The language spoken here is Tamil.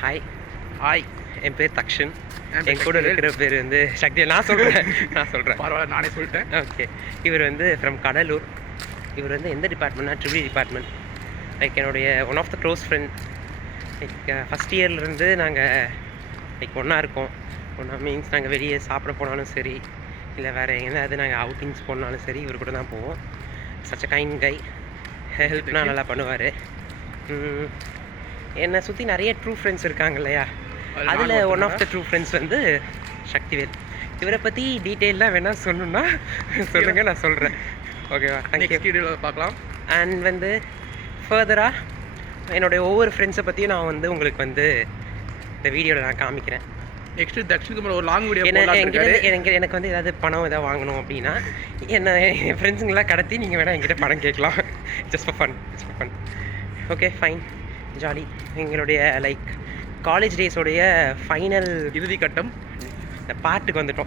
Hi, hi. என் பேர் தக்ஷன். என் கூட சக்திவேல். இருக்கிற பேர் வந்து சக்திவேல். நான் சொல்கிறேன். பரவாயில்ல, நானே சொல்லிட்டேன். ஓகே. இவர் வந்து ஃப்ரம் கடலூர். இவர் வந்து எந்த டிபார்ட்மெண்ட்னா ட்ரிபிள் டிபார்ட்மெண்ட். லைக் என்னுடைய one of the close friend. Like first இயர்லேருந்து நாங்கள் லைக் ஒன்றா இருக்கோம். ஒன்றா மீன்ஸ் நாங்கள் வெளியே சாப்பிட போனாலும் சரி, இல்லை வேறு எங்கேயாவது நாங்கள் அவுட்டிங்ஸ் போனாலும் சரி, இவர் கூட தான் போவோம். சச் அ கைண்ட் கை. ஹெல்ப்னால் நல்லா பண்ணுவார். என்னை சுற்றி நிறைய ட்ரூ ஃப்ரெண்ட்ஸ் இருக்காங்க இல்லையா, அதில் one of the true friends வந்து சக்திவேல். இவரை பற்றி டீட்டெயிலாக வேணால் சொல்லணுன்னா சொல்லுங்கள், நான் சொல்கிறேன். ஓகேவா? நெக்ஸ்ட் வீடியோவில் பார்க்கலாம். அண்ட் வந்து ஃபர்தராக என்னுடைய ஒவ்வொரு ஃப்ரெண்ட்ஸை பற்றியும் நான் வந்து உங்களுக்கு வந்து இந்த வீடியோவில் நான் காமிக்கிறேன். நெக்ஸ்ட் தக்ஷனுக்கு ஒரு லாங் வீடியோ எனக்கு வந்து ஏதாவது பணம் எதாவது வாங்கணும் அப்படின்னா என்ன என் ஃப்ரெண்ட்ஸுங்களாம் கடத்தி நீங்கள் வேணால் என்கிட்ட பணம் கேட்கலாம். Just for fun. Okay, fine, jolly. எங்களுடைய லைக் காலேஜ் டேஸோடைய ஃபைனல் இறுதி கட்டம் இந்த பார்ட்டுக்கு வந்துட்டோம்.